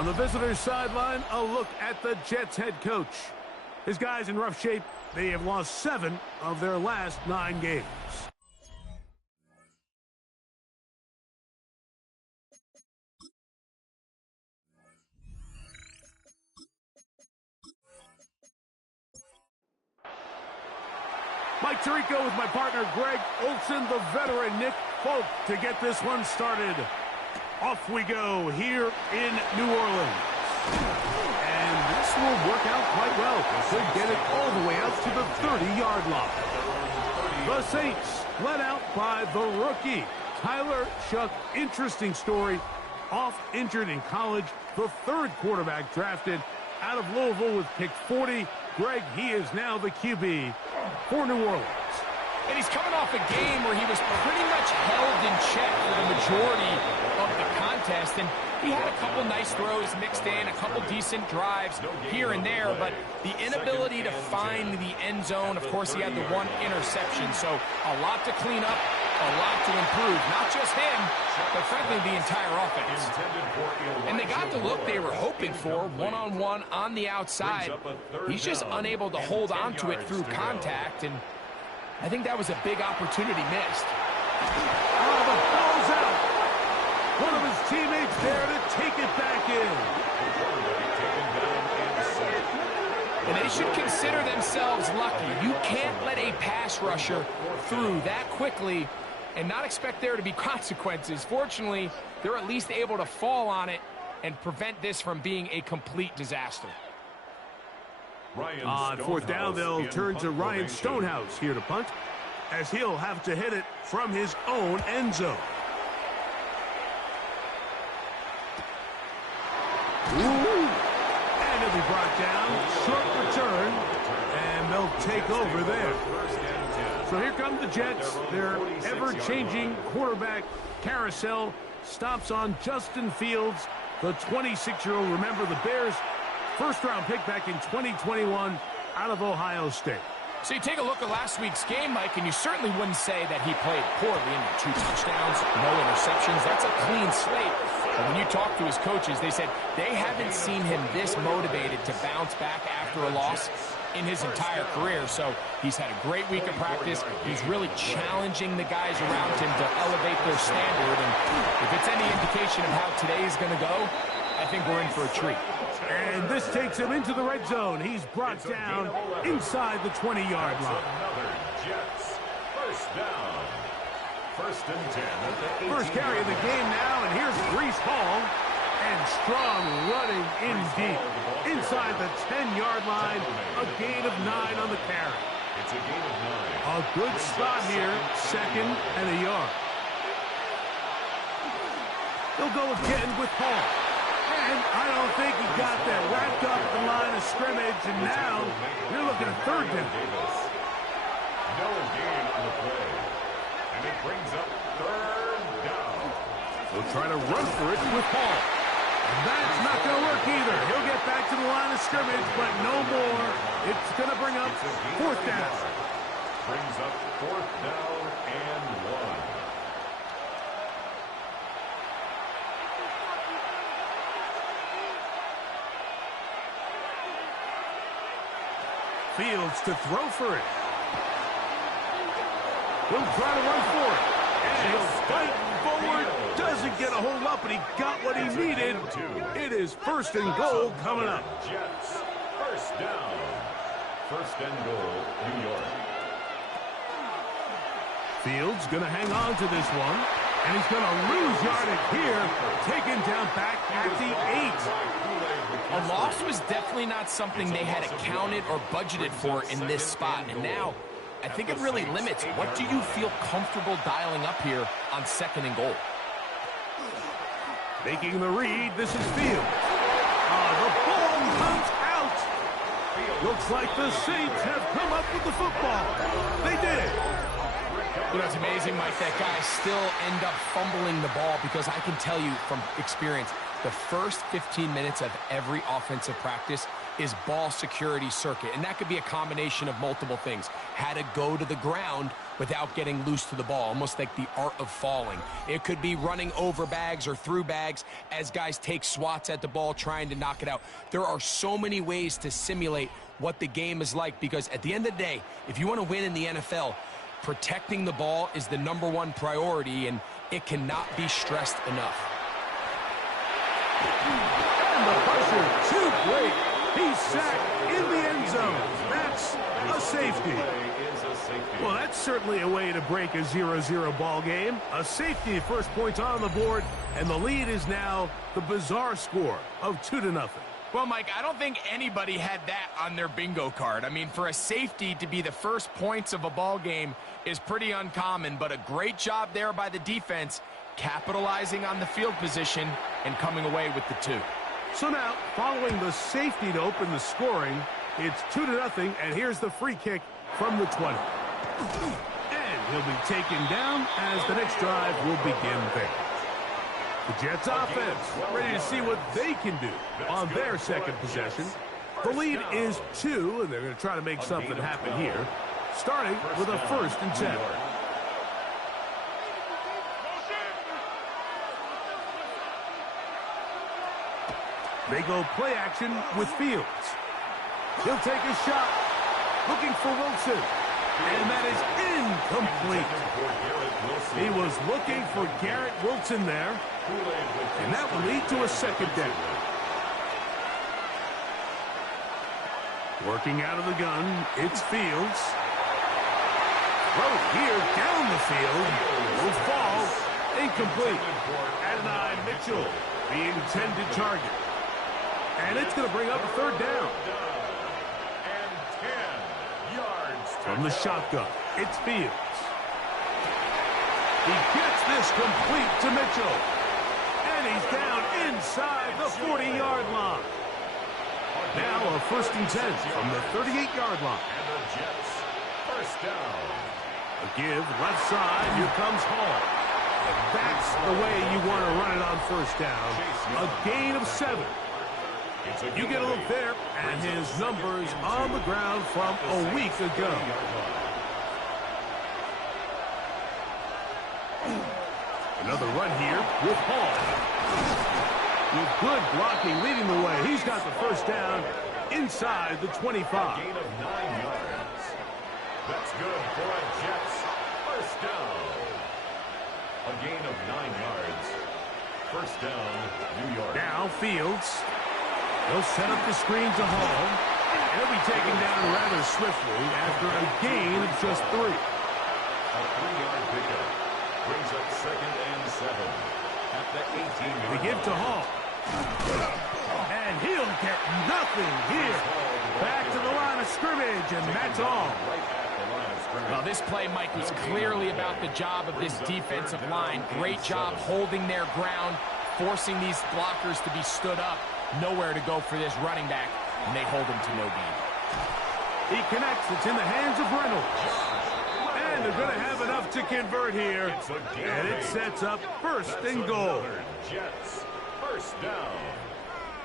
On the visitors' sideline, a look at the Jets head coach. His guys in rough shape. They have lost 7 of their last 9 games. Mike Tirico with my partner Greg Olson, the veteran Nick Folk to get this one started. Off we go here in New Orleans. And this will work out quite well. They get it all the way out to the 30-yard line. The Saints led out by the rookie, Tyler Shuck. Interesting story. Off injured in college. The 3rd quarterback drafted out of Louisville with pick 40. Greg, he is now the QB for New Orleans. And he's coming off a game where he was pretty much held in check for the majority of the contest. And he had a couple nice throws mixed in, a couple decent drives here and there. But the inability to find the end zone, of course, he had the 1 interception. So a lot to clean up, a lot to improve. Not just him, but frankly, the entire offense. And they got the look they were hoping for, one-on-one on the outside. He's just unable to hold on to it through contact, and I think that was a big opportunity missed. Oh, the ball's out. One of his teammates there to take it back in. And they should consider themselves lucky. You can't let a pass rusher through that quickly and not expect there to be consequences. Fortunately, they're at least able to fall on it and prevent this from being a complete disaster. On 4th down, they'll turn to Ryan Stonehouse here to punt, as he'll have to hit it from his own end zone. Ooh. And it'll be brought down. Short return. And they'll take over there. So here come the Jets. Their ever-changing quarterback carousel stops on Justin Fields, the 26-year-old. Remember, the Bears' first-round pick back in 2021 out of Ohio State. So you take a look at last week's game, Mike, and you certainly wouldn't say that he played poorly. I mean, 2 touchdowns, no interceptions. That's a clean slate. But when you talk to his coaches, they said they haven't seen him this motivated to bounce back after a loss in his entire career. So he's had a great week of practice. He's really challenging the guys around him to elevate their standard. And if it's any indication of how today's going to go, I think we're in for a treat. And this takes him into the red zone. He's brought down inside the 20-yard line. Jets. First down. 1st and 10. First carry of the game now, and here's Breece Hall. And strong running in deep. Inside the 10-yard line, a gain of 9 on the carry. It's a gain of 9. A good spot here, 2nd and a yard. They'll go again with Hall. And I don't think he got that wrapped up at the line of scrimmage, and now you're looking at 3rd down. No gain on the play. And it brings up 3rd down. They'll try to run for it with Hall. And that's not going to work either. He'll get back to the line of scrimmage, but no more. It's going to bring up 4th down. Brings up 4th down and 1. Fields to throw for it. He'll try to run for it. And he'll fight forward. Doesn't get a hold up, but he got what he needed. It is 1st and goal coming up. Jets. First down. 1st and goal, New York. Fields going to hang on to this one. And he's going to lose yardage here. Taken down back at the 8. A loss was definitely not something they had accounted or budgeted for in this spot. And now, I think it really limits. What do you feel comfortable dialing up here on 2nd and goal? Making the read, this is Fields. The ball comes out. Looks like the Saints have come up with the football. They did. You know, it's amazing, Mike, that guys still end up fumbling the ball, because I can tell you from experience, the first 15 minutes of every offensive practice is ball security circuit, and that could be a combination of multiple things. How to go to the ground without getting loose to the ball, almost like the art of falling. It could be running over bags or through bags as guys take swats at the ball trying to knock it out. There are so many ways to simulate what the game is like, because at the end of the day, if you want to win in the NFL, protecting the ball is the #1 priority, and it cannot be stressed enough. And the pressure too great. He's sacked in the end zone. That's a safety. Well, that's certainly a way to break a 0-0 ball game. A safety, first points on the board, and the lead is now the bizarre score of 2-0. Well, Mike, I don't think anybody had that on their bingo card. I mean, for a safety to be the first points of a ball game is pretty uncommon, but a great job there by the defense, capitalizing on the field position and coming away with the 2. So now, following the safety to open the scoring, it's 2-0, and here's the free kick from the 20. And he'll be taken down as the next drive will begin there. The Jets offense ready to see what they can do on their second possession. The lead is 2, and they're going to try to make something happen here, starting with a 1st and 10. They go play action with Fields. He'll take a shot, looking for Wilson, and that is incomplete. He was looking for Garrett Wilson there, and that will lead to a 2nd down. Working out of the gun, it's Fields. Throw here down the field, will fall, incomplete. Adonai Mitchell, the intended target. And it's going to bring up a 3rd down. And 10 yards. From the shotgun, it's Fields. He gets this complete to Mitchell. And he's down inside the 40-yard line. Now a 1st and 10 from the 38-yard line. And the Jets, 1st down. A give, left side, here comes Hall. And that's the way you want to run it on 1st down. A gain of 7. You get a look there at his numbers on the ground from a week ago. Another run here with Hall. With good blocking leading the way. He's got the 1st down inside the 25. A gain of 9 yards. That's good for a Jets 1st down. A gain of 9 yards. 1st down, New York. Now Fields. He'll set up the screen to Hall. He'll be taken down rather swiftly after a gain of just 3. A 3-yard pickup brings up 2nd and 7 at the 18-yard They give to Hall. And he'll get nothing here. Back to the line of scrimmage, and that's all. right at the line of scrimmage. Well, this play, Mike, was clearly about the job of this defensive line. Great job holding their ground, forcing these blockers to be stood up. Nowhere to go for this running back, and they hold him to no gain. He connects. It's in the hands of Reynolds. And they're going to have enough to convert here. And it sets up 1st and goal. Jets, 1st down.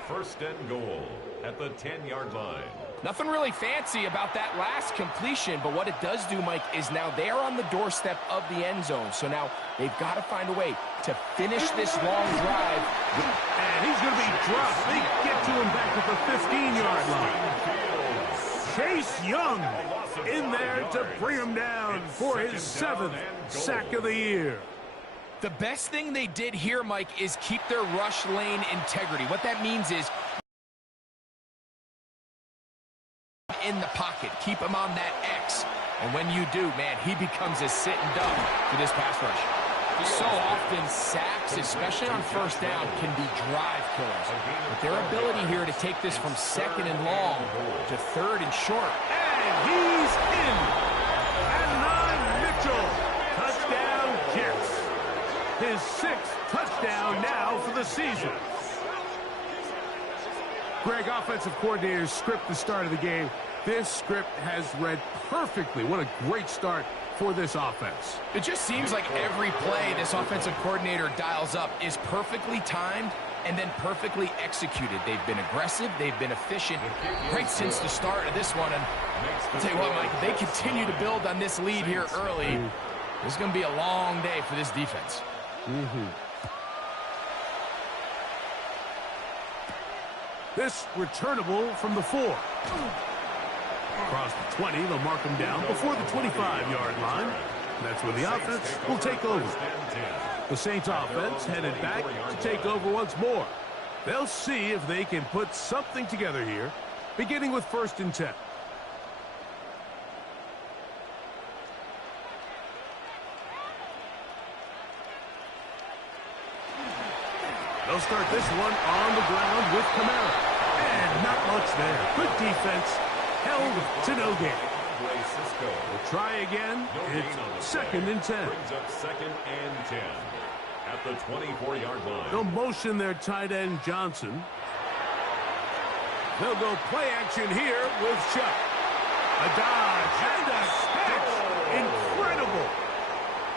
1st and goal at the 10-yard line. Nothing really fancy about that last completion, but what it does do, Mike, is now they're on the doorstep of the end zone. So now they've got to find a way to finish this long drive. And he's going to be dropped. They get to him back at the 15-yard line. Chase Young in there to bring him down for his 7th sack of the year. The best thing they did here, Mike, is keep their rush lane integrity. What that means is in the pocket, keep him on that X. And when you do, man, he becomes a sitting duck for this pass rush. So often sacks, especially on 1st down, can be drive killers. But their ability here to take this from 2nd and long to 3rd and short. And he's in. Adonai Mitchell. Touchdown, Jets. His 6th touchdown now for the season. Greg, offensive coordinators script the start of the game. This script has read perfectly. What a great start for this offense. It just seems like every play this offensive coordinator dials up is perfectly timed and then perfectly executed. They've been aggressive. They've been efficient right since the start of this one. And I'll tell you what, Mike, if they continue to build on this lead here early, this is going to be a long day for this defense. This returnable from the 4. Across the 20, they'll mark him down before the 25-yard line. That's where the offense will take over. The Saints offense headed back to take over once more. They'll see if they can put something together here, beginning with 1st and 10. They'll start this one on the ground with Kamara. And not much there. Good defense. Held to no gain. We'll try again. It's 2nd and 10. Brings up 2nd and 10 at the 24-yard line. They'll motion their tight end Johnson. They'll go play action here with Chuck. A dodge and a catch. Incredible.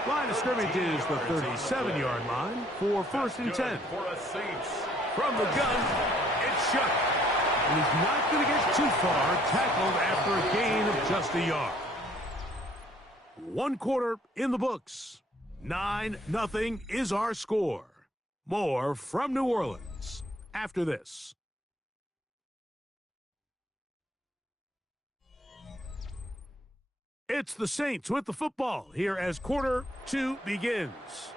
Line of scrimmage is the 37-yard line for 1st and 10. From the gun, it's Chuck. And he's not going to get too far, tackled after a gain of just a yard. 1 quarter in the books. 9-0 is our score. More from New Orleans after this. It's the Saints with the football here as quarter 2 begins.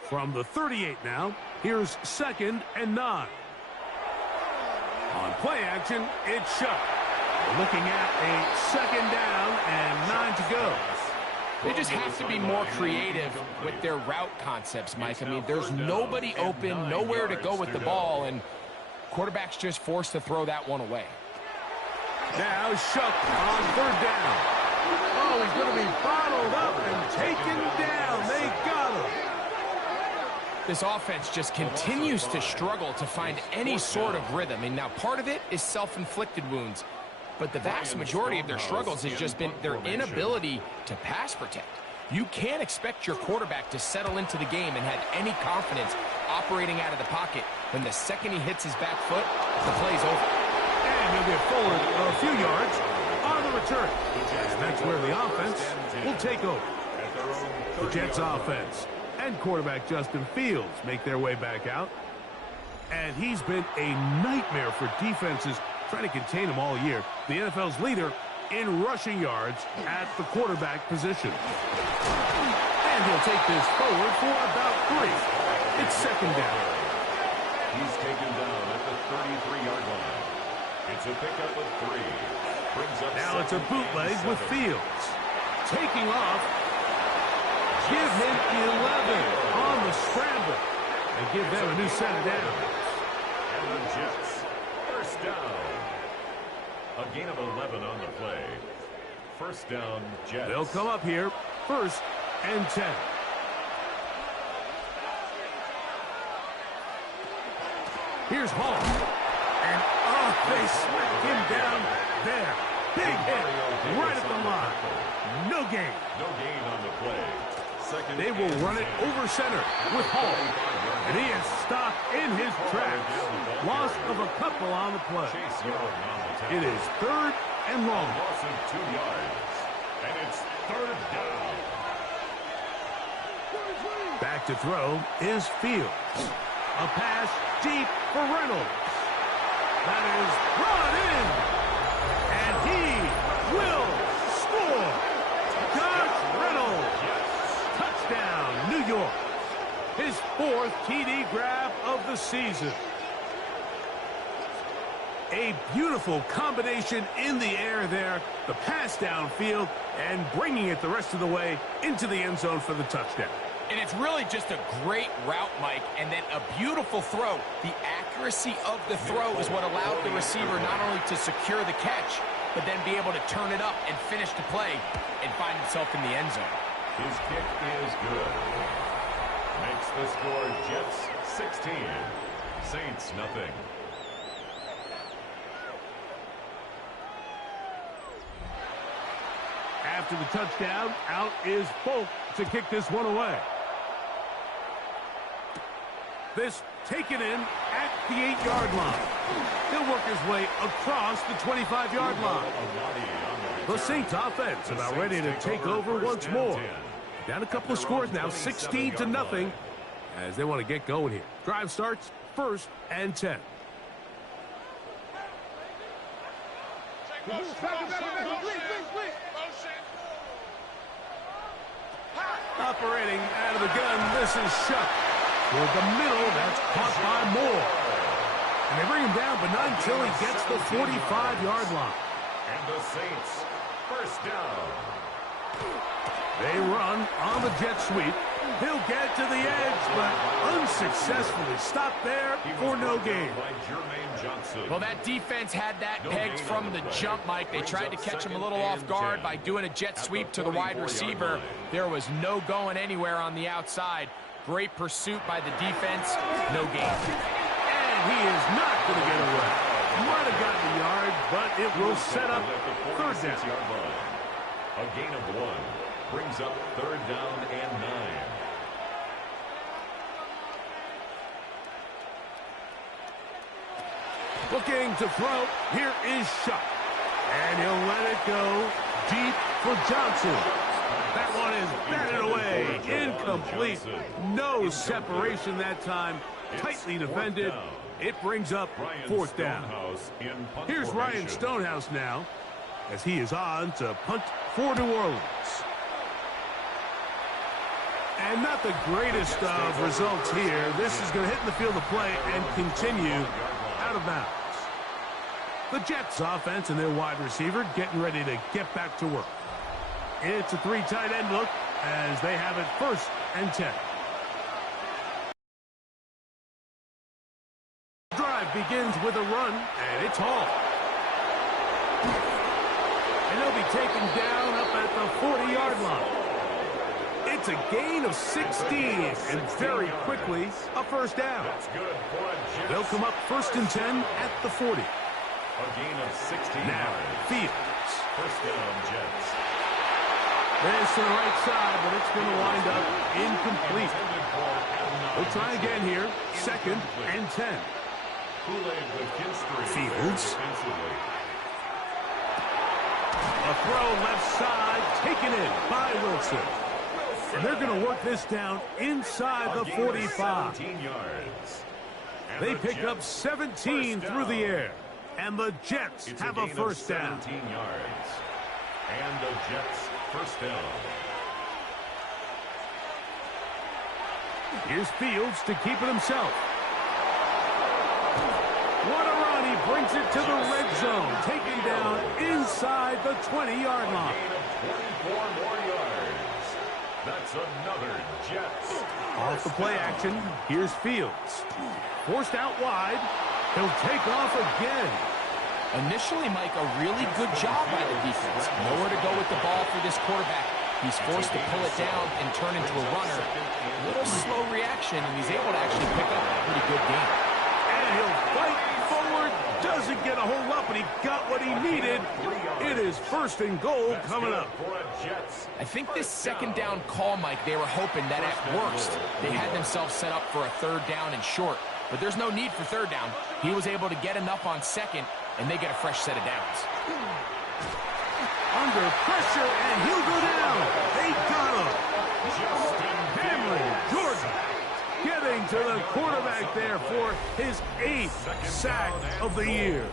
From the 38 now, here's 2nd and 9. On play action, it's Chuck. We're looking at a 2nd down and 9 to go. They just have to be more creative with their route concepts, Mike. I mean, there's nobody open, nowhere to go with the ball, and quarterback's just forced to throw that one away. Now Chuck on 3rd down. Oh, he's going to be bottled up and taken down. They got him. This offense just continues to struggle to find any sort of rhythm. And now part of it is self-inflicted wounds. But the vast majority of their struggles has just been their inability to pass protect. You can't expect your quarterback to settle into the game and have any confidence operating out of the pocket when the second he hits his back foot, the play's over. And he'll get forward a few yards on the return. And that's where the offense will take over. The Jets offense and quarterback Justin Fields make their way back out. And he's been a nightmare for defenses trying to contain him all year. The NFL's leader in rushing yards at the quarterback position. And he'll take this forward for about 3. It's 2nd down. He's taken down at the 33-yard line. It's a pickup of 3. Brings up now it's a bootleg with Fields. Taking off. Give him 11 on the scramble. And give them a new set of downs. And the Jets, 1st down. A gain of 11 on the play. 1st down, Jets. They'll come up here, 1st and 10. Here's Hall. And, they smack him down there. Big hit right at the line. No gain. No gain on the play. They will run it over center with Hall. And he is stopped in his tracks. Loss of a couple on the play. It is 3rd and long. Loss of 2 yards. And it's 3rd down. Back to throw is Fields. A pass deep for Reynolds. That is brought in. And he will score. Josh Reynolds. Touchdown, New York. His 4th TD grab of the season. A beautiful combination in the air there. The pass downfield and bringing it the rest of the way into the end zone for the touchdown. And it's really just a great route, Mike, and then a beautiful throw. The accuracy of the throw is what allowed the receiver not only to secure the catch, but then be able to turn it up and finish the play and find himself in the end zone. His kick is good. Makes the score Jets 16, Saints nothing. After the touchdown, out is Folk to kick this one away. This taken in at the 8-yard line. He'll work his way across the 25-yard line. The Saints offense about ready to take over once more. Down a couple of scores now, 16-0, as they want to get going here. Drive starts 1st and 10. Operating out of the gun, this is Shuck. Toward the middle, that's caught by Moore. And they bring him down, but not until he gets the 45-yard line. And the Saints, 1st down. They run on the jet sweep. He'll get to the edge, but unsuccessfully stopped there for no gain. Well, that defense had that pegged from the jump, Mike. They tried to catch him a little off guard by doing a jet sweep to the wide receiver. There was no going anywhere on the outside. Great pursuit by the defense. No gain. And he is not going to get away. Might have gotten a yard, but it will set up 3rd down. A gain of 1 brings up 3rd down and 9. Looking to throw. Here is Shuck. And he'll let it go deep for Johnson. That one is batted away. Incomplete. No separation that time. Tightly defended. It brings up 4th down. Here's Ryan Stonehouse now, as he is on to punt for New Orleans. And not the greatest of results here. This is going to hit in the field of play and continue out of bounds. The Jets offense and their wide receiver getting ready to get back to work. It's a 3 tight end look as they have it 1st and 10. Drive begins with a run, and it's Hall. And he'll be taken down up at the 40-yard line. It's a gain of 16, and very quickly a 1st down. They'll come up 1st and 10 at the 40. A gain of 16 now, yards. Fields. 1st down, Jets. This to the right side, but it's going to wind up incomplete. We'll try again here. 2nd and 10. Fields. A throw left side, taken in by Wilson. And they're going to work this down inside the 45. They pick up 17 through the air. And the Jets have a 1st down. 17 yards. And the Jets 1st down. Here's Fields to keep it himself. What a run. He brings it to the red zone. Taken down inside the 20-yard line. 24 more yards. That's another Jets. Off the play action, here's Fields. Forced out wide. He'll take off again. Initially, Mike, a really good job by the defense. Nowhere to go with the ball for this quarterback. He's forced to pull it down and turn into a runner. A little slow reaction, and he's able to actually pick up a pretty good game. And he'll fight forward. Doesn't get a hold up, but he got what he needed. It is 1st and goal coming up. I think this 2nd down call, Mike, they were hoping that at worst they had themselves set up for a 3rd down and short. But there's no need for 3rd down. He was able to get enough on 2nd, and they get a fresh set of downs. Under pressure, and he'll go down. They got him. Hamlin, Jordan, getting to the quarterback there for his 8th sack of the year.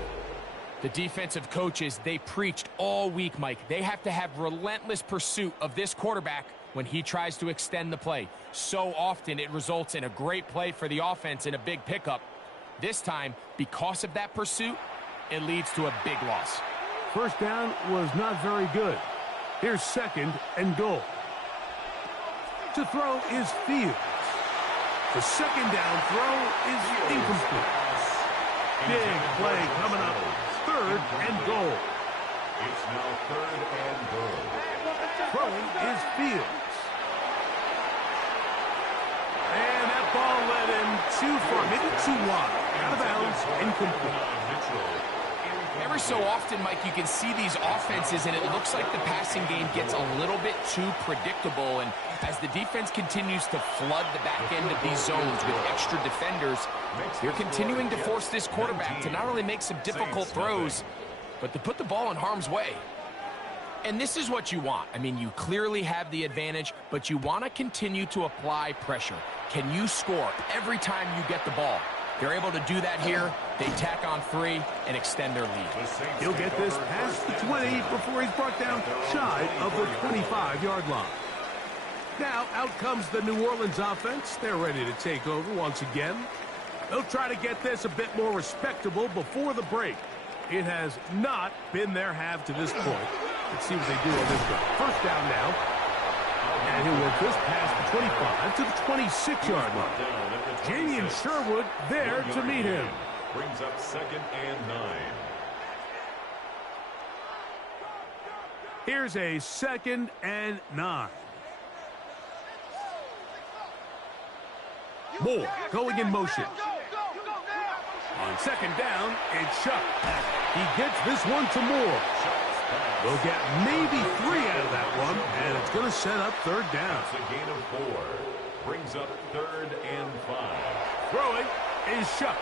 The defensive coaches, they preached all week, Mike. They have to have relentless pursuit of this quarterback when he tries to extend the play. So often it results in a great play for the offense and a big pickup. This time, because of that pursuit, it leads to a big loss. 1st down was not very good. Here's 2nd and goal. To throw is Fields. The 2nd down throw is incomplete. Big play coming up. 3rd and goal. It's now 3rd and goal. Throwing is Fields. And that ball led him too far, maybe too wide. Out of bounds, incomplete. Every so often, Mike, you can see these offenses, and it looks like the passing game gets a little bit too predictable. And as the defense continues to flood the back end of these zones with extra defenders, they're continuing to force this quarterback to not only make some difficult throws, but to put the ball in harm's way. And this is what you want. I mean, you clearly have the advantage, but you want to continue to apply pressure. Can you score every time you get the ball? They're able to do that here. They tack on 3 and extend their lead. He'll get this past the 20 before he's brought down shy of the 25-yard line. Now, out comes the New Orleans offense. They're ready to take over once again. They'll try to get this a bit more respectable before the break. It has not been their half to this point. Let's see what they do on this drive. First down now. And he'll work this past the 25 to the 26-yard line. Jamie and Sherwood there to meet him. Brings up 2nd and 9. Here's a 2nd and 9. Moore going in motion. On 2nd down, it's Shuck. He gets this one to Moore. They'll get maybe 3 out of that one, and it's going to set up 3rd down. It's a gain of 4. Brings up 3rd and 5. Throwing is Shuck.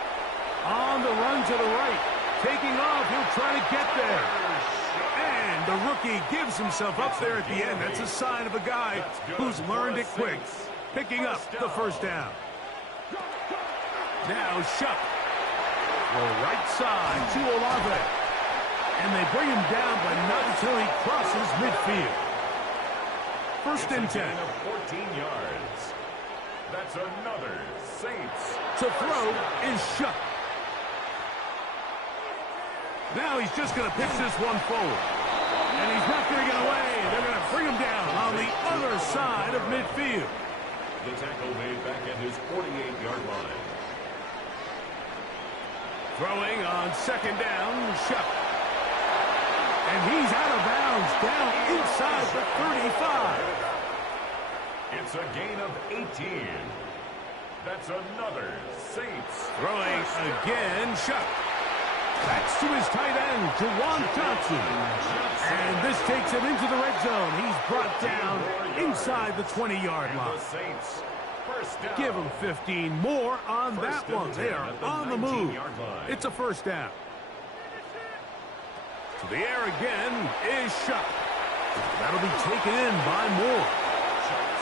On the run to the right. Taking off, he'll try to get there. And the rookie gives himself up there at the end. That's a sign of a guy who's learned it quick. Picking up the 1st down. Now Shuck. The right side to Olave. And they bring him down, but not until he crosses midfield. 1st and 10. 14 yards. That's another Saints. To throw is Shuck. Now he's just going to pitch this one forward. And he's not going to get away. They're going to bring him down on the other side of midfield. The tackle made back at his 48-yard line. Throwing on 2nd down, Shuck. And he's out of bounds, down inside the 35. It's a gain of 18. That's another Saints. Throwing again, Shuck. Backs to his tight end, Jawan Johnson. And this takes him into the red zone. He's brought down inside the 20-yard line. The Saints. First down. Give him 15 more on that one. They are on the move. 19-yard line. It's a 1st down. To the air again is Shuck. That'll be taken in by Moore.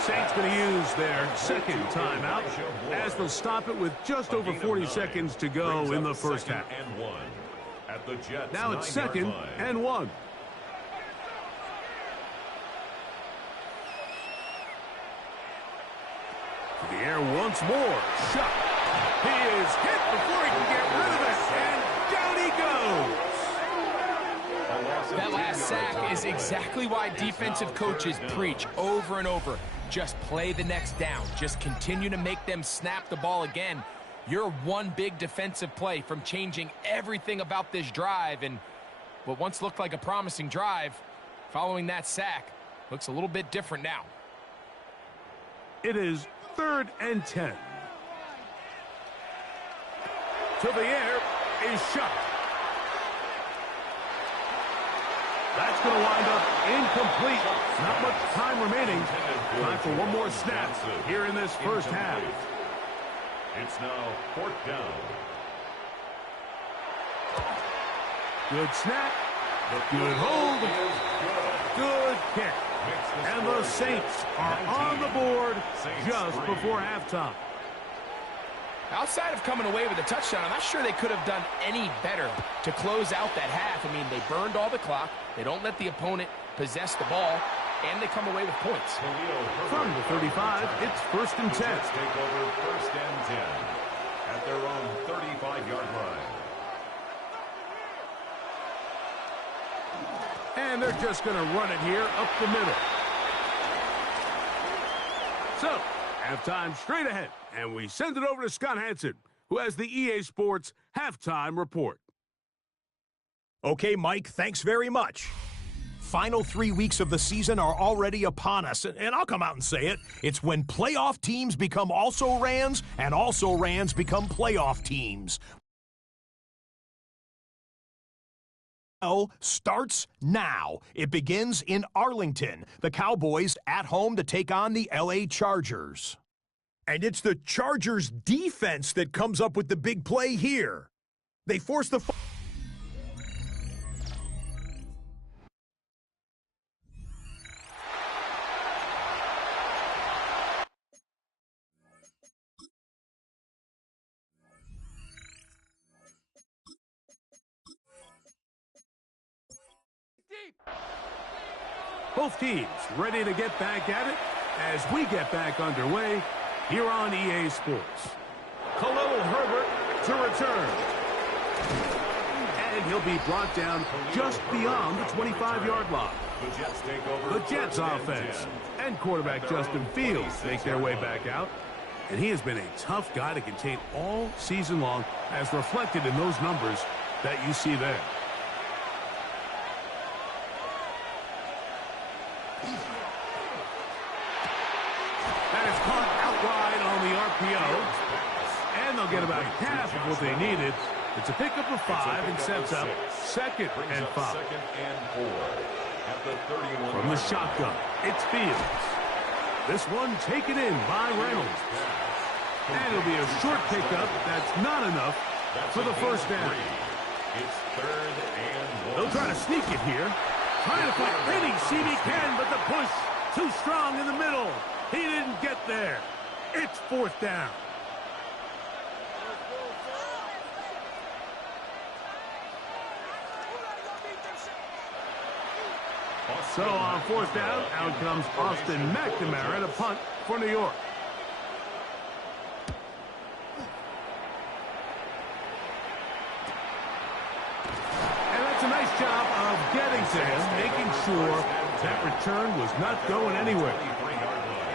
Saints going to use their 2nd timeout as they'll stop it with just over 40 seconds to go in the 1st half. Now it's 2nd and 1. To the air once more. Shuck. He is hit before he can get rid of it, and down he goes. That last sack is exactly why defensive coaches preach over and over. Just play the next down. Just continue to make them snap the ball again. You're one big defensive play from changing everything about this drive. And what once looked like a promising drive, following that sack, looks a little bit different now. It is 3rd and 10. To the air is Shuck. That's going to wind up incomplete. Not much time remaining. Time for one more snap here in this 1st half. It's now 4th down. Good snap. Good hold. Good kick. And the Saints are on the board just before halftime. Outside of coming away with a touchdown, I'm not sure they could have done any better to close out that half. I mean, they burned all the clock. They don't let the opponent possess the ball, and they come away with points. From the 35, it's 1st and 10. Take over 1st and 10 at their own 35-yard line. And they're just going to run it here up the middle. So, halftime straight ahead, and we send it over to Scott Hansen, who has the EA Sports Halftime Report. Okay, Mike, thanks very much. Final 3 weeks of the season are already upon us, and I'll come out and say it. It's when playoff teams become also-rans, and also-rans become playoff teams. starts now. It begins in Arlington. The Cowboys at home to take on the LA Chargers. And it's the Chargers defense that comes up with the big play here. They force the... Both teams ready to get back at it as we get back underway here on EA Sports. Khalil Herbert to return. And he'll be brought down just beyond the 25-yard line. The Jets offense and quarterback Justin Fields make their way back out. And he has been a tough guy to contain all season long, as reflected in those numbers that you see there. That is caught out wide on the RPO. And they'll get about half of what they needed. It's a pickup of 5 and sets up 2nd and 5. From the shotgun, it's Fields. This one taken in by Reynolds. And it'll be a short pickup that's not enough for the first down. They'll try to sneak it here. Trying to find any Jin-X-Ken, but the push too strong in the middle. He didn't get there. It's 4th down. So on 4th down, out comes Austin McNamara to punt for New York. And that's a nice job of getting to him, making sure that return was not going anywhere.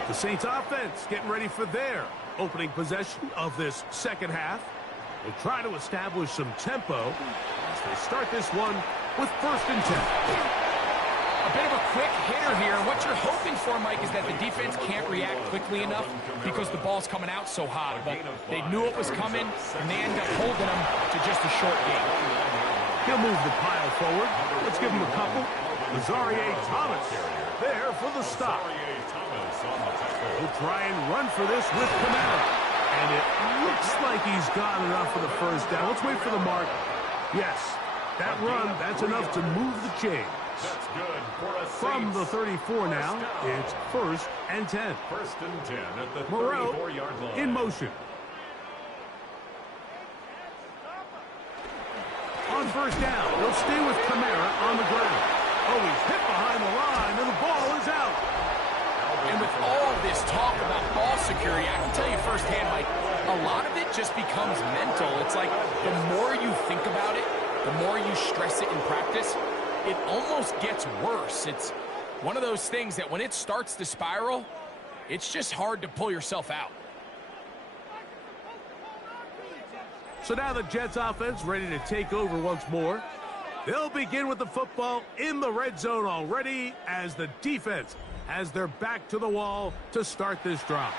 The Saints offense getting ready for their opening possession of this second half. They'll try to establish some tempo as they start this one with 1st and 10. A bit of a quick hitter here. What you're hoping for, Mike, is that the defense can't react quickly enough because the ball's coming out so hot. But they knew it was coming, and they end up holding them to just a short game. He'll move the pile forward. Let's give him a couple. Lazarier Thomas there for the stop. He'll try and run for this with Kamara. And it looks like he's got enough for the first down. Let's wait for the mark. Yes, that run, that's enough to move the chains. That's good for a From the 34 now, it's 1st and 10. 1st and 10 at the 34-yard line. In motion. On 1st down, he'll stay with Kamara on the ground. Oh, he's hit behind the line, and the ball is out. And with all this talk about ball security, I can tell you firsthand, Mike, a lot of it just becomes mental. It's like the more you think about it, the more you stress it in practice, it almost gets worse. It's one of those things that when it starts to spiral, it's just hard to pull yourself out. So now the Jets offense ready to take over once more. They'll begin with the football in the red zone already as the defense has their back to the wall to start this drive.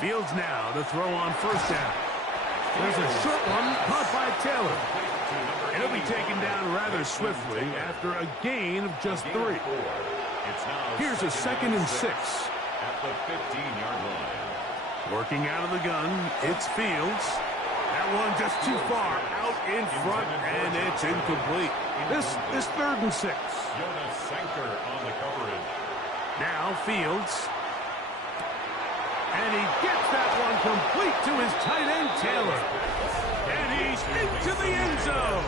Fields now to throw on 1st down. There's a short one caught by Taylor. And he'll be taken down rather swiftly after a gain of just 3. Here's a 2nd and 6. At the 15-yard line. Working out of the gun, it's Fields. That one just too far out in front, and it's incomplete. This 3rd and 6. Jonas Sanker on the coverage. Now Fields. And he gets that one complete to his tight end, Taylor. And he's into the end zone.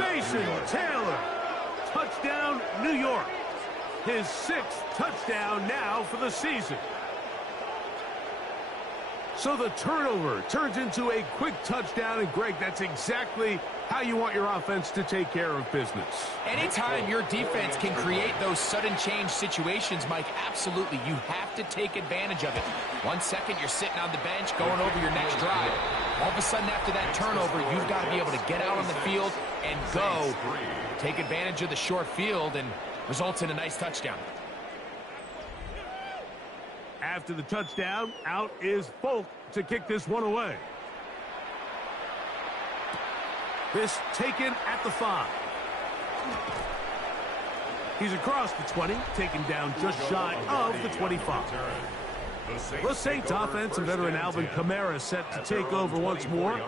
Mason Taylor. Touchdown, New York. His 6th touchdown now for the season. So the turnover turns into a quick touchdown, and Greg, that's exactly how you want your offense to take care of business. Anytime your defense can create those sudden change situations, Mike, absolutely, you have to take advantage of it. 1 second, you're sitting on the bench, going over your next drive. All of a sudden, after that turnover, you've got to be able to get out on the field and go. Take advantage of the short field, and results in a nice touchdown. After the touchdown, out is Folk to kick this one away. This taken at the 5. He's across the 20, taken down just shy of the 25. The Saints offense and veteran Alvin Kamara set to take over once more.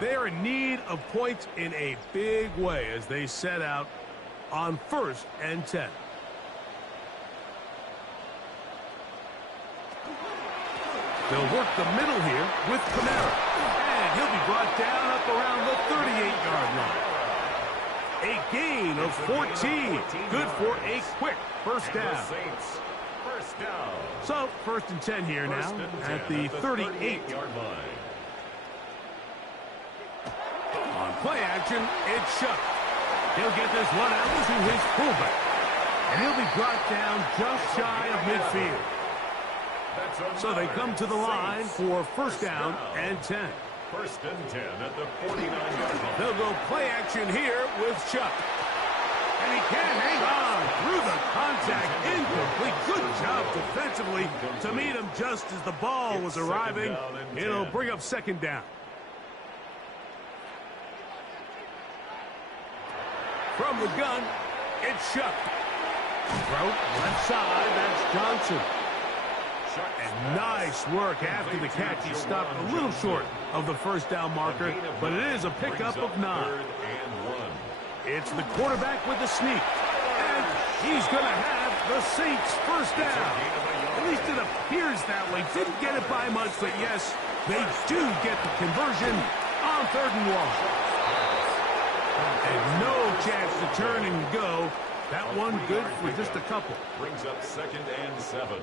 They are in need of points in a big way as they set out on 1st and 10. They'll work the middle here with Kamara. And he'll be brought down up around the 38-yard line. A gain of 14. Good for a quick first down. So, 1st and 10 here now at the 38-yard line. On play action, it's Shuck. He'll get this one out to his fullback. And he'll be brought down just shy of midfield. So they come to the line for 1st down and 10. 1st and 10 at the 49-yard line. They'll go play action here with Chuck. And he can't hang on through the contact. Incomplete. Good job defensively to meet him just as the ball was arriving. It'll bring up 2nd down. From the gun, it's Chuck. Throw left side, that's Johnson. And nice work after the catch. He stopped a little short of the 1st down marker, but it is a pickup of 9. It's the quarterback with the sneak. And he's going to have the Saints 1st down. At least it appears that way. Didn't get it by much, but yes, they do get the conversion on 3rd and 1. And no chance to turn and go. That one good for just a couple. Brings up 2nd and 7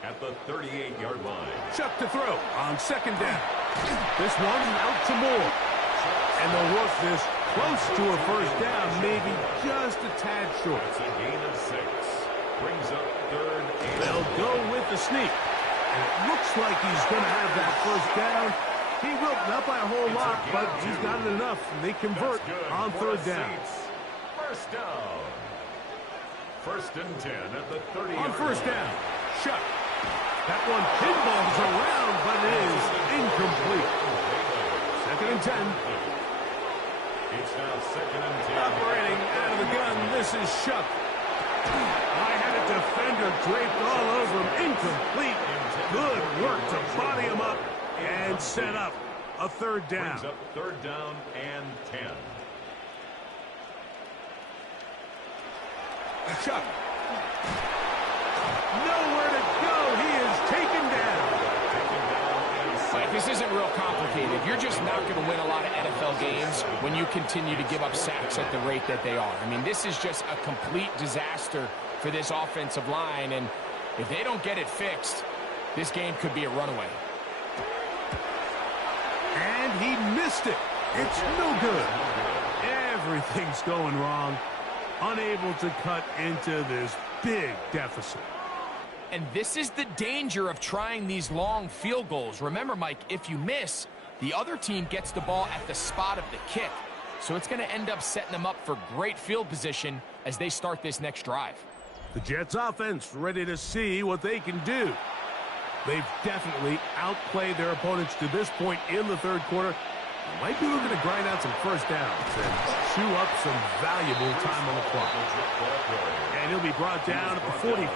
at the 38-yard line. Chuck to throw on 2nd down. This one out to Moore. And they'll work this close to a 1st down, maybe just a tad short. It's a gain of 6. Brings up 3rd and they'll go with the sneak. And it looks like he's going to have that 1st down. He will, not by a whole lot, but he's got it enough. And they convert on 3rd down. 1st down. 1st and 10 at the 30. On 1st down, Chuck. That one pinballs around, but it is incomplete. 2nd and 10. It's now 2nd and 10. Operating out of the gun, this is Chuck. I had a defender draped all over him. Incomplete. Good work to body him up and set up a 3rd down. Brings up 3rd down and 10. Chuck. Nowhere to go. He is taken down. Mike, this isn't real complicated. You're just not going to win a lot of NFL games when you continue to give up sacks at the rate that they are. I mean, this is just a complete disaster for this offensive line, and if they don't get it fixed, this game could be a runaway. And he missed it. It's no good. Everything's going wrong. Unable to cut into this big deficit. And this is the danger of trying these long field goals. Remember, Mike, if you miss, the other team gets the ball at the spot of the kick. So it's going to end up setting them up for great field position as they start this next drive. The Jets offense ready to see what they can do. They've definitely outplayed their opponents to this point in the 3rd quarter. They might be looking to grind out some 1st downs and chew up some valuable time on the clock. And he'll be brought down at the 45.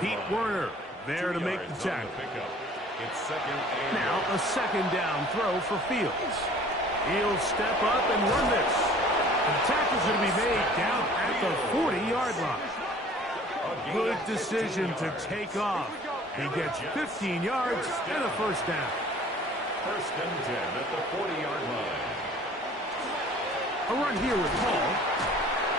Pete Werner there to make the tackle. Now a 2nd down throw for Fields. He'll step up and run this. And the tackle's going to be made down at the 40-yard line. Good decision to take off. He gets 15 yards and a 1st down. 1st and 10 at the 40-yard line. A run here with Hall.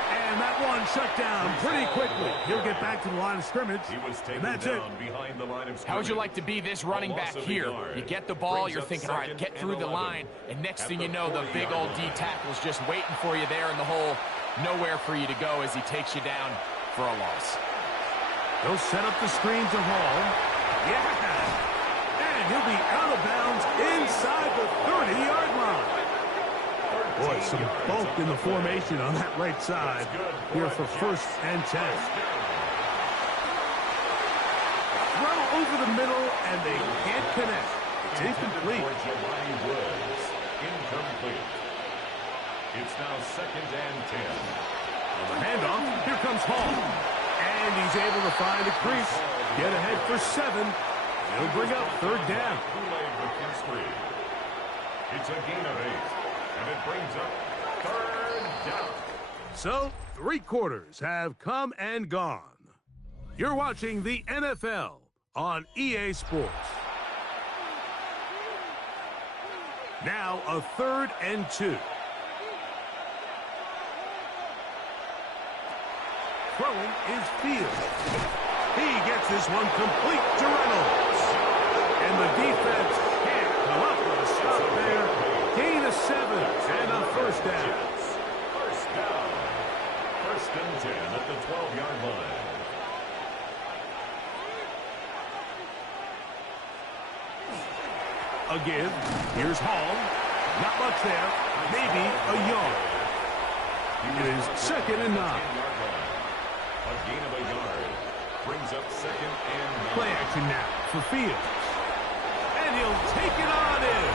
And that one shut down pretty quickly. He'll get back to the line of scrimmage. He was taken and that's down behind the line of scrimmage. How would you like to be this running back here? You get the ball, you're thinking, all right, get through the line. And next thing you know, the big old D tackle's just waiting for you there in the hole. Nowhere for you to go as he takes you down for a loss. They'll set up the screen to Hall. Yeah! And he'll be out of bounds inside the 30-yard line. Boy, some bulk in the formation on that right side here for 1st and 10. Throw over the middle, and they can't connect. It's incomplete. Incomplete. It's now 2nd and 10. On the handoff, here comes Hall. And he's able to find a crease. Get ahead for 7. It'll bring up 3rd down. It's a gain of 8. And it brings up 3rd down. So, 3 quarters have come and gone. You're watching the NFL on EA Sports. Now a 3rd and 2. Throwing is Fields. He gets this one complete to Reynolds. And the defense can't come up with a stop there. Gain of 7 and a 1st down. First down. 1st and 10 at the 12-yard line. Again, here's Hall. Not much there. Maybe a yard. It is 2nd and 9. A gain of a yard. Brings up 2nd and 9. Play action now for Fields. And he'll take it on in.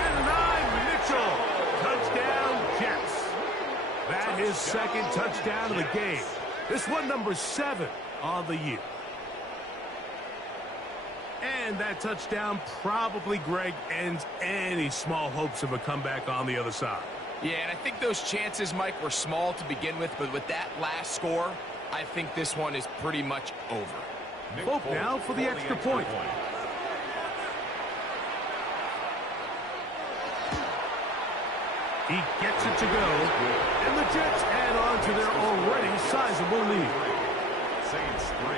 And 9, Mitchell. Touchdown, Jets. That is 2nd touchdown of the game. This one number 7 on the year. And that touchdown probably, Greg, ends any small hopes of a comeback on the other side. Yeah, and I think those chances, Mike, were small to begin with, but with that last score, I think this one is pretty much over. Hope now for the extra point. He gets it to go, and the Jets add on to their already sizable lead. Saints 3.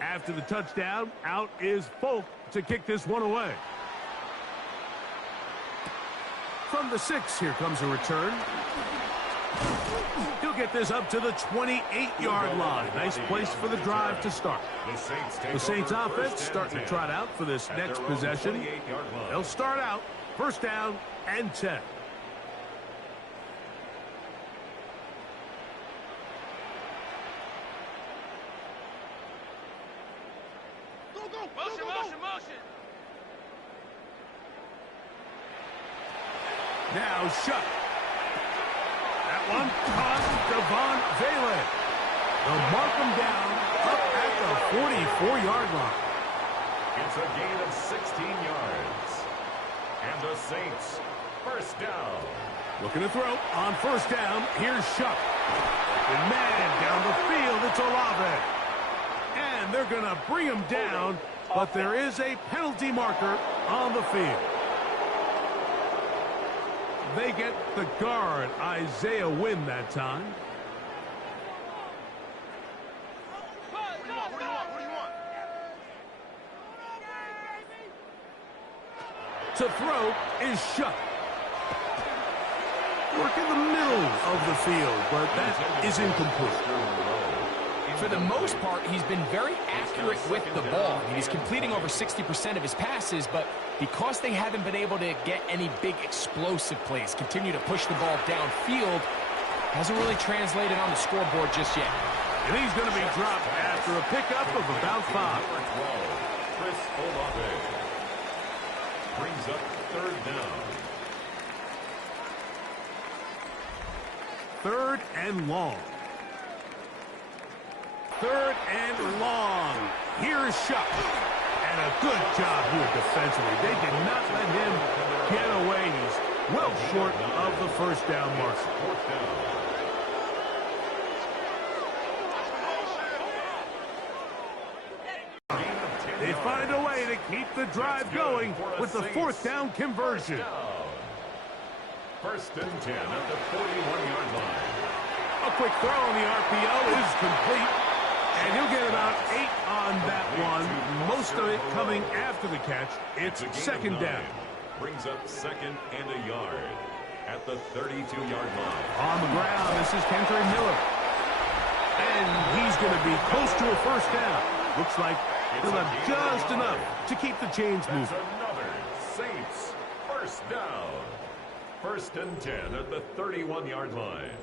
After the touchdown, out is Folk to kick this one away. From the 6, here comes a return. He'll get this up to the 28-yard line. Nice place for the drive to start. The Saints offense starting to trot out for this next possession. They'll start out 1st down and 10. Now shut. That one caught Devon Valen. They'll mark him down up at the 44-yard line. It's a gain of 16 yards. And the Saints, 1st down. Looking to throw on 1st down. Here's Shuck. And man, down the field, it's Olave. And they're going to bring him down, but there is a penalty marker on the field. They get the guard, Isaiah Wynn, that time. To throw is Shuck. Work in the middle of the field, but that is incomplete. For the most part, he's been very accurate with the ball. I mean, he's completing over 60% of his passes, but because they haven't been able to get any big explosive plays, continue to push the ball downfield, hasn't really translated on the scoreboard just yet. And he's going to be dropped after a pickup of about 5. Chris Olave brings up 3rd down. 3rd and long. 3rd and long. Here's Shuck. And a good job here defensively. They did not let him get away. He's well short of the 1st down mark. 4th down. They find a way to keep the drive going with the 4th down conversion. 1st and 10 at the 41-yard line. A quick throw on the RPO is complete. And he'll get about 8 on that one. Most of it coming after the catch. It's 2nd down. Brings up 2nd and a yard at the 32-yard line. On the ground, this is Kendra Miller. And he's going to be close to a 1st down. Looks like he'll have just enough to keep the chains moving. That's another Saints 1st down. 1st and 10 at the 31-yard line.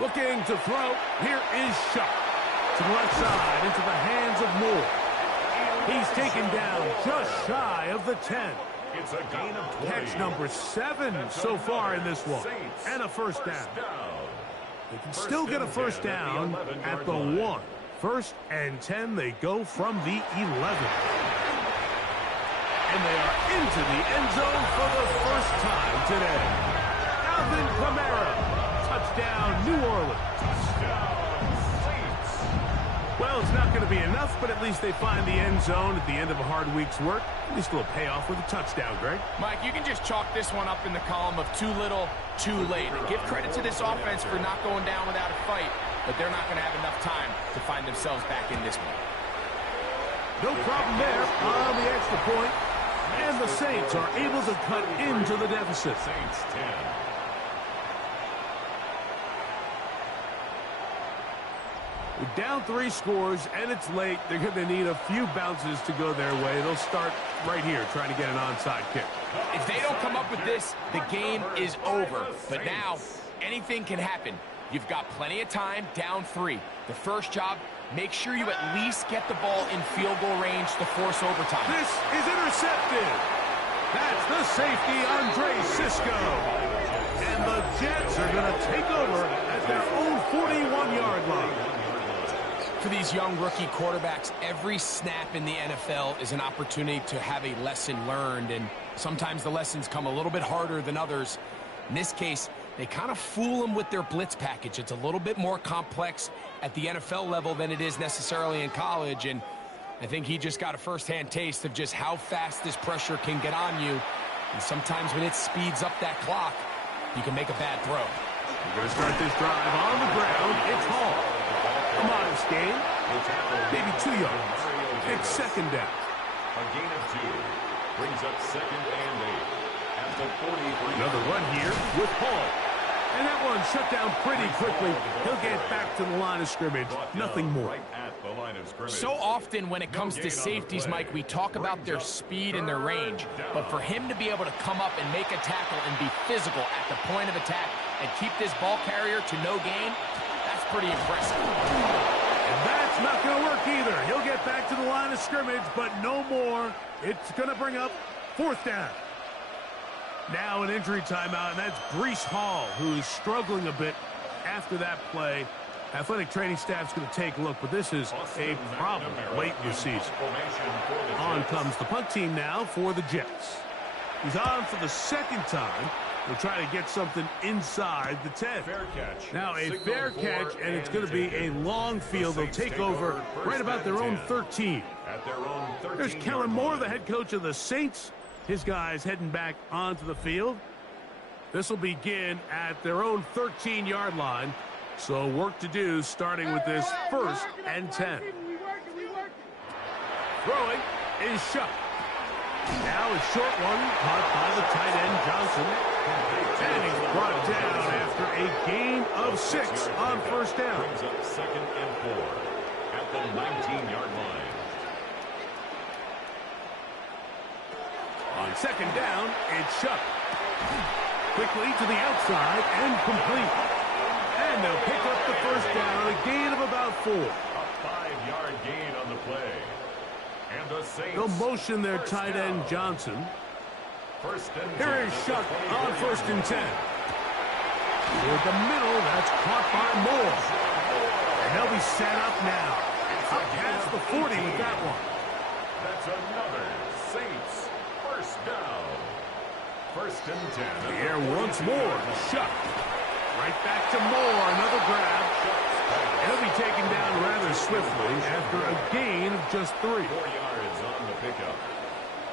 Looking to throw. Here is Shuck. To the left side, into the hands of Moore. He's taken down just shy of the 10. It's a gain of 20. Catch number 7 so far in this one. And a first down. They can still get a first down at the 1. 1st and 10, they go from the 11. And they are into the end zone for the first time today. Alvin Kamara, touchdown New Orleans. Well, it's not going to be enough, but at least they find the end zone at the end of a hard week's work. At least a little payoff with a touchdown, Greg. Mike, you can just chalk this one up in the column of too little, too late. Give credit to this offense for not going down without a fight, but they're not going to have enough time to find themselves back in this one. No problem there on the extra point, and the Saints are able to cut into the deficit. Saints 10. We're down 3 scores, and it's late. They're going to need a few bounces to go their way. They'll start right here trying to get an onside kick. If they don't come up with this, the game is over. But now, anything can happen. You've got plenty of time, down 3. The first job, make sure you at least get the ball in field goal range to force overtime. This is intercepted. That's the safety, Andre Sisco. And the Jets are going to take over at their own 41-yard line. For these young rookie quarterbacks, every snap in the NFL is an opportunity to have a lesson learned, and sometimes the lessons come a little bit harder than others. In this case, they kind of fool them with their blitz package. It's a little bit more complex at the NFL level than it is necessarily in college, and I think he just got a first-hand taste of just how fast this pressure can get on you, and sometimes when it speeds up that clock, you can make a bad throw. We're going to start this drive on the ground. It's Hall. A modest gain, maybe 2 yards. It's second down. A gain of 2 brings up 2nd and 8 at the 43. Another run here with Hall. And that one shut down pretty quickly. He'll get back to the line of scrimmage. Nothing more. Right at the line of scrimmage. So often when it comes to safeties, Mike, we talk about their speed and their range. But for him to be able to come up and make a tackle and be physical at the point of attack and keep this ball carrier to no gain, that's pretty impressive. And that's not going to work either. He'll get back to the line of scrimmage, but no more. It's going to bring up 4th down. Now an injury timeout, and that's Breece Hall, who is struggling a bit after that play. Athletic training staff's going to take a look, but this is a problem late in the season. On comes the punt team now for the Jets. He's on for the 2nd time. They'll try to get something inside the 10. Fair catch. Now a fair catch, and it's going to be a long field. They'll take over right about their own 13. At their own 13. There's Kellen Moore, the head coach of the Saints. His guys heading back onto the field. This will begin at their own 13-yard line. So work to do starting with this 1st and 10. Throwing is Shuck. Now a short one caught by the tight end Johnson. And he's brought down after a gain of 6 on 1st down. Brings up 2nd and 4 at the 19-yard line. On 2nd down, it's Shuck. Quickly to the outside and complete. And they'll pick up the 1st down, a gain of about 4. A 5-yard gain on the play. And the Saints. They'll motion their tight end Johnson. Here is Shuck on 1st and 10. Toward the middle, that's caught by Moore. And they'll be set up now. Up past the 40 with that one. That's another Saints 1st down. 1st and 10. The air once more. Shuck. Right back to Moore. Another grab. He'll be taken down rather swiftly after a gain of just 3. 4 yards on the pickup.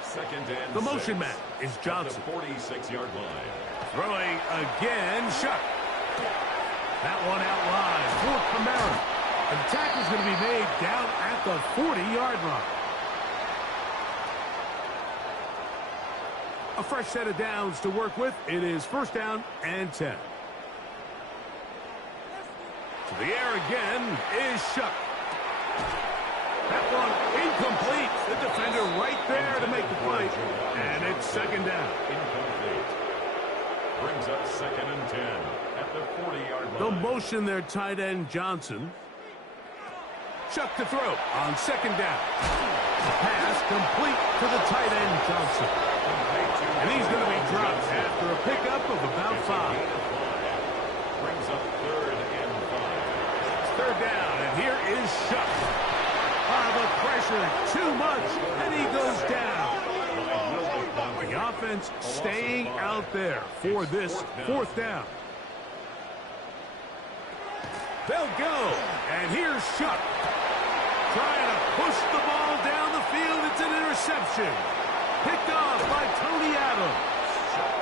2nd and The motion 6 man is Johnson. at the 46-yard line. Throwing again, Shuck. That one out wide for Kamara. And the tackle's going to be made down at the 40-yard line. A fresh set of downs to work with. It is 1st down and 10. To the air again is Shuck. That one incomplete. The defender right there to make the play. And it's second down. Incomplete. Brings up 2nd and 10 at the 40-yard line. The motion there, tight end Johnson. Chuck to throw on second down. Pass complete to the tight end Johnson. And he's going to be dropped after a pickup of about 5. Brings up 3rd and 5. Third down, and here is Shuck. The pressure, too much, and he goes down. The offense staying out there for this 4th down. They'll go, and here's Shuck. Trying to push the ball down the field. It's an interception. Picked off by Tony Adams.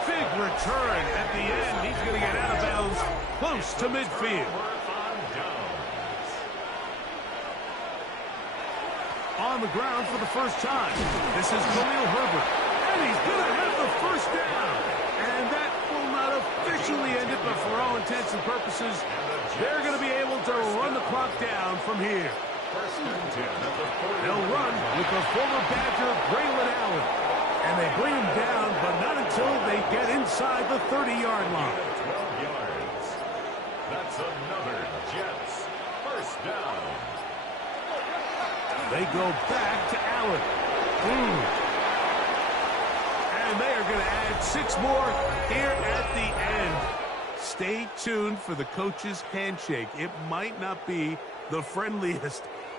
Big return at the end. He's going to get out of bounds close to midfield. On the ground for the first time. This is Khalil Herbert. And he's going to have the first down. And that will not officially end it, but for all intents and purposes, they're going to be able to run the clock down from here. They'll run with the former Badger, Braylon Allen. And they bring him down, but not until they get inside the 30-yard line. 12 yards. That's another Jets first down. They go back to Allen. And they are going to add 6 more here at the end. Stay tuned for the coach's handshake. It might not be the friendliest